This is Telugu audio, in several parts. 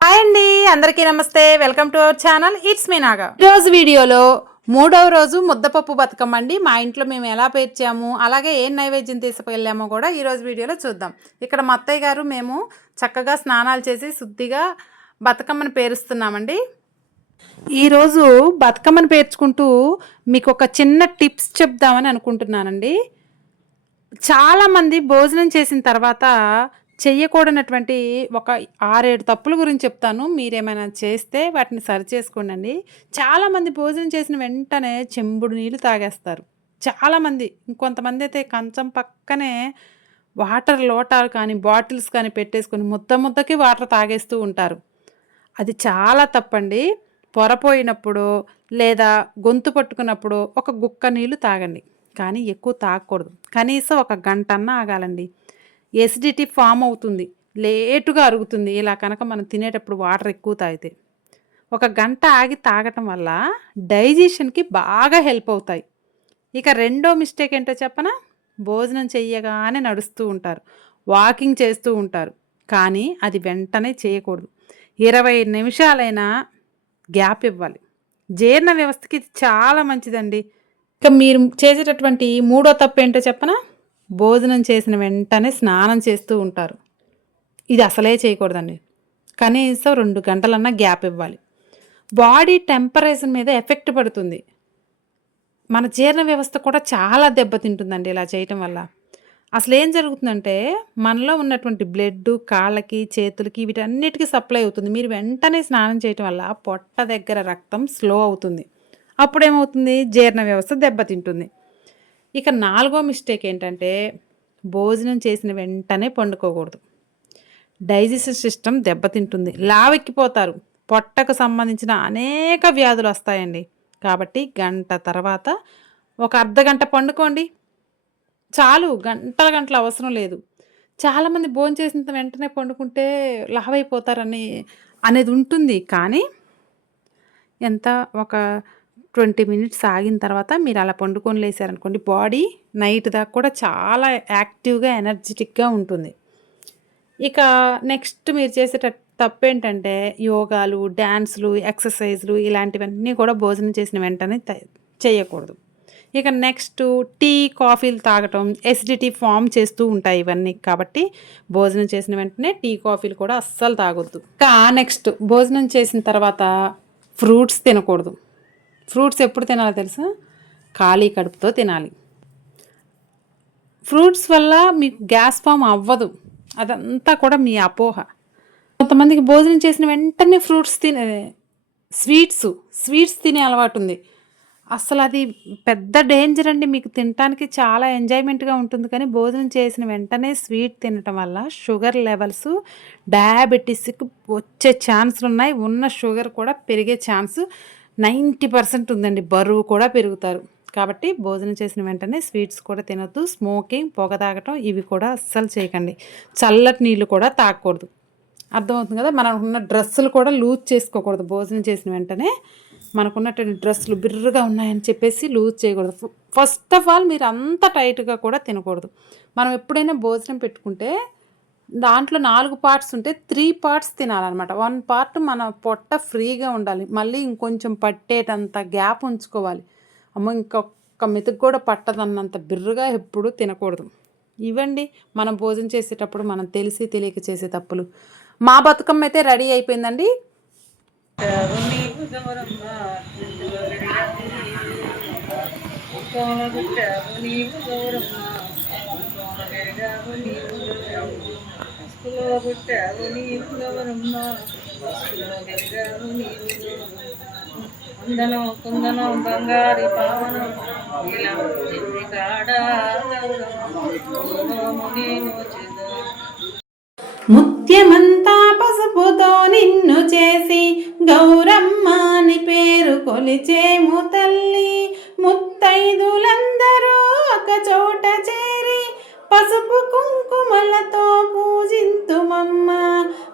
హాయ్ అండి అందరికీ నమస్తే. Welcome to our channel. It's me Naga ఈరోజు వీడియోలో మూడవ రోజు ముద్దపప్పు బతుకమ్మ అండి మా ఇంట్లో మేము ఎలా పేర్చాము అలాగే ఏం నైవేద్యం తీసుకువెళ్ళామో కూడా ఈరోజు వీడియోలో చూద్దాం. ఇక్కడ మా అత్తయ్య గారు మేము చక్కగా స్నానాలు చేసి శుద్ధిగా బతుకమ్మను పేరుస్తున్నామండి. ఈరోజు బతుకమ్మను పేర్చుకుంటూ మీకు ఒక చిన్న టిప్స్ చెప్దామని అనుకుంటున్నానండి. చాలామంది భోజనం చేసిన తర్వాత చెయ్యకూడనటువంటి ఒక ఆరేడు తప్పుల గురించి చెప్తాను. మీరేమైనా చేస్తే వాటిని సరి చేసుకోండి చాలామంది భోజనం చేసిన వెంటనే చెంబుడు నీళ్ళు తాగేస్తారు. చాలామంది ఇంకొంతమంది అయితే కంచం పక్కనే వాటర్ లోటాలు కానీ బాటిల్స్ కానీ పెట్టేసుకొని ముద్ద ముద్దకి వాటర్ తాగేస్తూ ఉంటారు. అది చాలా తప్పండి. పొరపోయినప్పుడు లేదా గొంతు పట్టుకున్నప్పుడు ఒక గుక్క నీళ్ళు తాగండి. కానీ ఎక్కువ తాగకూడదు. కనీసం ఒక గంట అన్న ఆగాలండి. ఎసిడిటీ ఫామ్ అవుతుంది. లేటుగా అరుగుతుంది. ఇలా కనుక మనం తినేటప్పుడు వాటర్ ఎక్కువ తాగితే. ఒక గంట ఆగి తాగటం వల్ల డైజెషన్కి బాగా హెల్ప్ అవుతాయి. ఇక రెండో మిస్టేక్ ఏంటో చెప్పనా? భోజనం చెయ్యగానే నడుస్తూ ఉంటారు. వాకింగ్ చేస్తూ ఉంటారు. కానీ అది వెంటనే చేయకూడదు. ఇరవై నిమిషాలైనా గ్యాప్ ఇవ్వాలి. జీర్ణ వ్యవస్థకి ఇది చాలా మంచిదండి. ఇక మీరు చేసేటటువంటి మూడో తప్పు ఏంటో చెప్పనా? భోజనం చేసిన వెంటనే స్నానం చేస్తూ ఉంటారు. ఇది అసలే చేయకూడదండి. కనీసం రెండు గంటలన్నా గ్యాప్ ఇవ్వాలి. బాడీ టెంపరేచర్ మీద ఎఫెక్ట్ పడుతుంది. మన జీర్ణ వ్యవస్థ కూడా చాలా దెబ్బతింటుందండి ఇలా చేయటం వల్ల. అసలు ఏం జరుగుతుందంటే మనలో ఉన్నటువంటి బ్లడ్ కాళ్ళకి చేతులకి వీటన్నిటికీ సప్లై అవుతుంది. మీరు వెంటనే స్నానం చేయటం వల్ల పొట్ట దగ్గర రక్తం స్లో అవుతుంది. అప్పుడేమవుతుంది? జీర్ణ వ్యవస్థ దెబ్బతింటుంది. ఇక నాలుగో మిస్టేక్ ఏంటంటే భోజనం చేసిన వెంటనే పండుకోకూడదు. డైజెషన్ సిస్టమ్ దెబ్బతింటుంది. లావెక్కిపోతారు. పొట్టకు సంబంధించిన అనేక వ్యాధులు వస్తాయండి. కాబట్టి గంట తర్వాత ఒక అర్ధ గంట పండుకోండి. చాలు గంటల గంటల అవసరం లేదు. చాలామంది భోజనం చేసిన వెంటనే పండుకుంటే లావైపోతారని అనేది ఉంటుంది. కానీ ఎంత ఒక ట్వంటీ మినిట్స్ ఆగిన తర్వాత మీరు అలా పండుకొని లేసారనుకోండి బాడీ నైట్ దాకా కూడా చాలా యాక్టివ్గా ఎనర్జెటిక్గా ఉంటుంది. ఇక నెక్స్ట్ మీరు చేసేట తప్పు ఏంటంటే యోగాలు డ్యాన్సులు ఎక్సర్సైజ్లు ఇలాంటివన్నీ కూడా భోజనం చేసిన వెంటనే చేయకూడదు. ఇక నెక్స్ట్ టీ కాఫీలు తాగటం ఎసిడిటీ ఫామ్ చేస్తూ ఉంటాయి ఇవన్నీ కాబట్టి భోజనం చేసిన వెంటనే టీ కాఫీలు కూడా అస్సలు తాగొద్దు. ఇంకా నెక్స్ట్ భోజనం చేసిన తర్వాత ఫ్రూట్స్ తినకూడదు. ఫ్రూట్స్ ఎప్పుడు తినాలో తెలుసా? ఖాళీ కడుపుతో తినాలి. ఫ్రూట్స్ వల్ల మీకు గ్యాస్ ఫామ్ అవ్వదు. అదంతా కూడా మీ అపోహ. కొంతమందికి భోజనం చేసిన వెంటనే ఫ్రూట్స్ తినే స్వీట్స్ స్వీట్స్ తినే అలవాటు ఉంది. అసలు అది పెద్ద డేంజర్ అండి మీకు తినటానికి. చాలా ఎంజాయ్మెంట్గా ఉంటుంది కానీ భోజనం చేసిన వెంటనే స్వీట్ తినటం వల్ల షుగర్ లెవెల్స్ డయాబెటీస్కి వచ్చే ఛాన్సులు ఉన్నాయి. ఉన్న షుగర్ కూడా పెరిగే ఛాన్స్. నైంటీ పర్సెంట్ ఉందండి. బరువు కూడా పెరుగుతారు. కాబట్టి భోజనం చేసిన వెంటనే స్వీట్స్ కూడా తినొద్దు. స్మోకింగ్ పొగ తాగటం ఇవి కూడా అస్సలు చేయకండి. చల్లటి నీళ్ళు కూడా తాగకూడదు. అర్థమవుతుంది కదా? మనం ఉన్న డ్రెస్సులు కూడా లూజ్ చేసుకోకూడదు. భోజనం చేసిన వెంటనే మనకున్నటువంటి డ్రెస్సులు బిర్రుగా ఉన్నాయని చెప్పేసి లూజ్ చేయకూడదు. ఫస్ట్ ఆఫ్ ఆల్ మీరు అంత టైట్గా కూడా తినకూడదు. మనం ఎప్పుడైనా భోజనం పెట్టుకుంటే దాంట్లో నాలుగు పార్ట్స్ ఉంటే త్రీ పార్ట్స్ తినాలన్నమాట వన్ పార్ట్ మన పొట్ట ఫ్రీగా ఉండాలి మళ్ళీ ఇంకొంచెం పట్టేటంత గ్యాప్ ఉంచుకోవాలి అమ్మ ఇంకొక మెతుకు కూడా పట్టదన్నంత బిర్రుగా ఎప్పుడూ తినకూడదు ఇవ్వండి మనం భోజనం చేసేటప్పుడు మనం తెలిసి తెలియక చేసే తప్పులు మా బతుకమ్మ అయితే రెడీ అయిపోయిందండి కుందనం కుందనం బంగారి పావనం నేను ముత్యమంతా పసుపుతో నిన్ను చేసి గౌరమ్మ అని పేరు కొలిచేము తల్లి. ముత్తైదులందరూ ఒక చోట చే పసుపు కుంకుమలతో పూజింతుమమ్మ.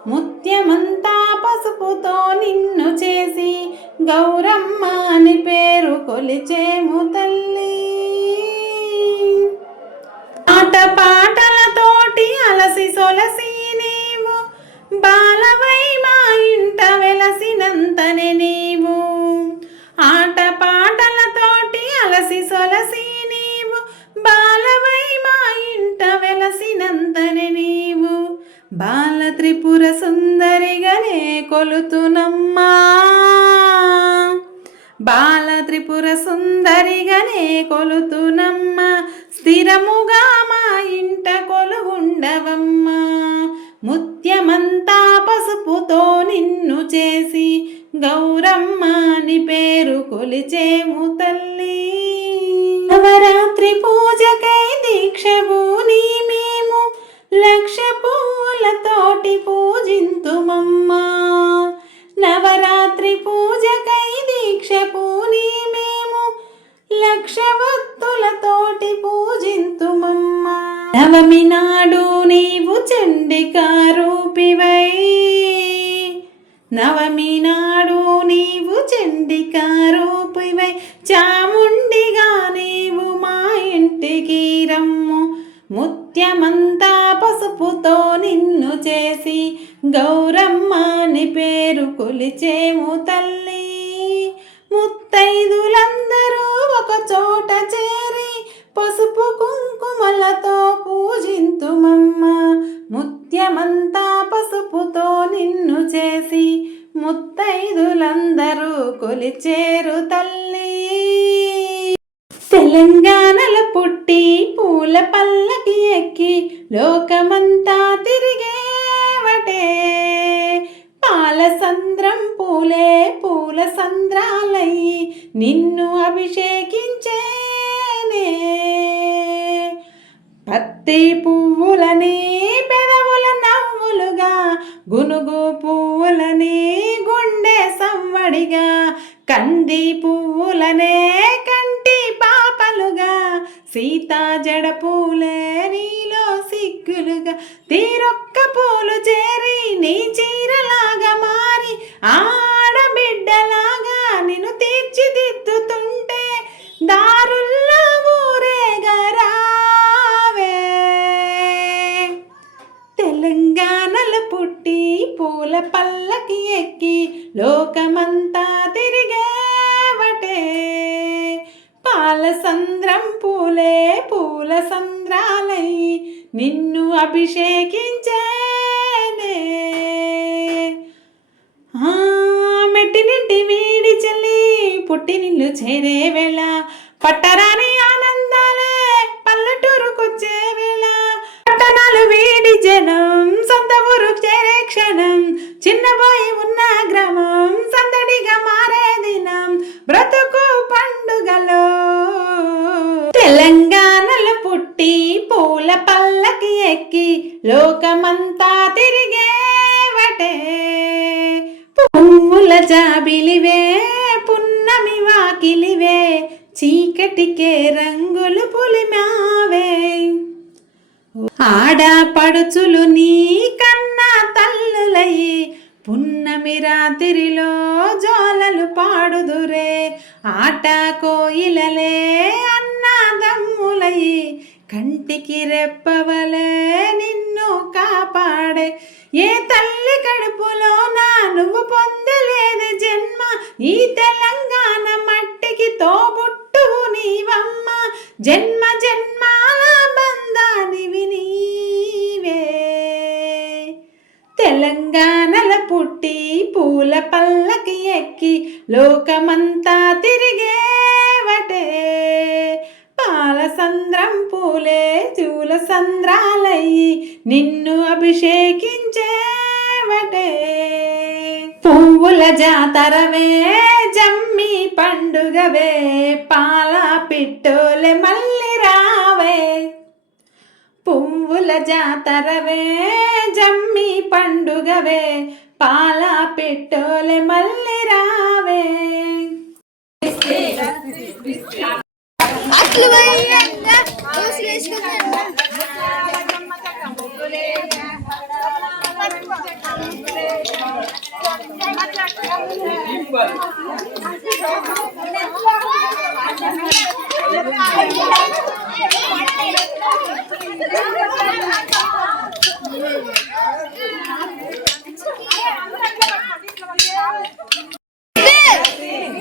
ముత్యమంతా పసుపుతో నిన్ను చేసి గౌరమ్మ అని పేరు కొలిచేము తల్లి. ఆట పాటలతోటి అలసి సొలసి నీవు. బాలవై మా ఇంట బాల త్రిపుర సుందరిగానే కొలుతునమ్మా. బాల త్రిపుర సుందరిగానే కొలుతునమ్మ. స్థిరముగా మా ఇంట కొలువుండవమ్మా ముత్యమంతా పసుపుతో నిన్ను చేసి గౌరమ్మ అని పేరు కొలిచేము తల్లి. నవరాత్రి పూజకై దీక్షము లక్ష పూలతోటి పూజింతుమమ్మా. నవరాత్రి పూజకై దీక్ష పూని మేము లక్ష భక్తులతోటి పూజింతుమమ్మా. నవమి నాడు నీవు చండికా రూపివై నవమి నాడు నీవు చండికా రూపివై చాముండిగా నీవు మా ఇంటికి రమ్ము. ముత్యమంతా పసుపుతో నిన్ను చేసి గౌరమ్మ అని పేరు కొలిచేము తల్లి. ముత్తైదులందరూ ఒక చోట చేరి పసుపు కుంకుమలతో పూజింతుమమ్మ. ముత్యమంతా పసుపుతో నిన్ను చేసి ముత్తైదులందరూ కొలిచేరు తల్లి. తెలంగాణలో పుట్టి పూల పల్లకి ఎక్కి లోకమంతా తిరిగేవటే. పాల సంద్రం పూలే పూల సంద్రాలయ్యి నిన్ను అభిషేకించేనే. పత్తి పువ్వులని పెదవుల నవ్వులుగా గునుగు పువ్వులని గుండె సవ్వడిగా కంది పువ్వులనే సీతా జడ పూలే నీలో సిగ్గులుగా తీరొక్క పూలు చేరి నీ చీరలాగా మారి ఆడబిడ్డలాగా నిన్ను తీర్చిదిద్దుతుంటే దారుల్లో ఊరేగరావే తెలంగాణలో పుట్టి పూల పల్లకి ఎక్కి లోకమంతా తిరిగేవటే పాలసంద్రం పూలే పూల సంద్రాలై నిన్ను అభిషేకించేనే. ఆ, మెట్టినింటి వీడి చెల్లి పుట్టినిల్లు చేరే వేళ పట్టరాని ఆనంద ఎక్కి లోకమంతా తిరిగేవటే పువ్వుల జాబిలివే పున్నమి వాకిలివే చీకటికే రంగులు పులిమావే. ఆడపడుచులు నీ కన్నా తల్లులయ్యి పున్నమి రాత్రిలో జోలలు పాడుదురే. ఆట కోయిలలే అన్నదమ్ములయ్యి కంటికి రెప్పవలే నిన్ను కాపాడే. ఏ తల్లి కడుపులో నా నువ్వు పొందలేదు జన్మ ఈ తెలంగాణ మట్టికి తోబుట్టువు నీవమ్మ. జన్మ జన్మాల బంధానివి నీవే. తెలంగాణల పుట్టి పూల పల్లకి ఎక్కి లో పూలే చూల సంద్రాలయ్యి నిన్ను అభిషేకించేవటే పువ్వుల జాతరవే జమ్మి పండుగవే పాల పిట్టోలే మళ్ళీ రావే. పువ్వుల జాతరవే జమ్మి పండుగవే పాల పెట్టోలే మళ్ళీ రావే. అట్లు Misty.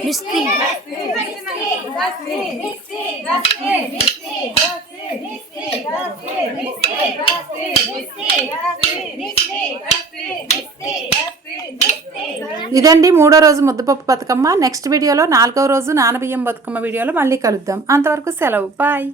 Misty. Misty. Misty. Misty. Misty. ఇదండి మూడో రోజు ముద్దపప్పు బతుకమ్మ. నెక్స్ట్ వీడియోలో నాలుగో రోజు నానబియ్యం బతుకమ్మ వీడియోలో మళ్ళీ కలుద్దాం. అంతవరకు సెలవు. బాయ్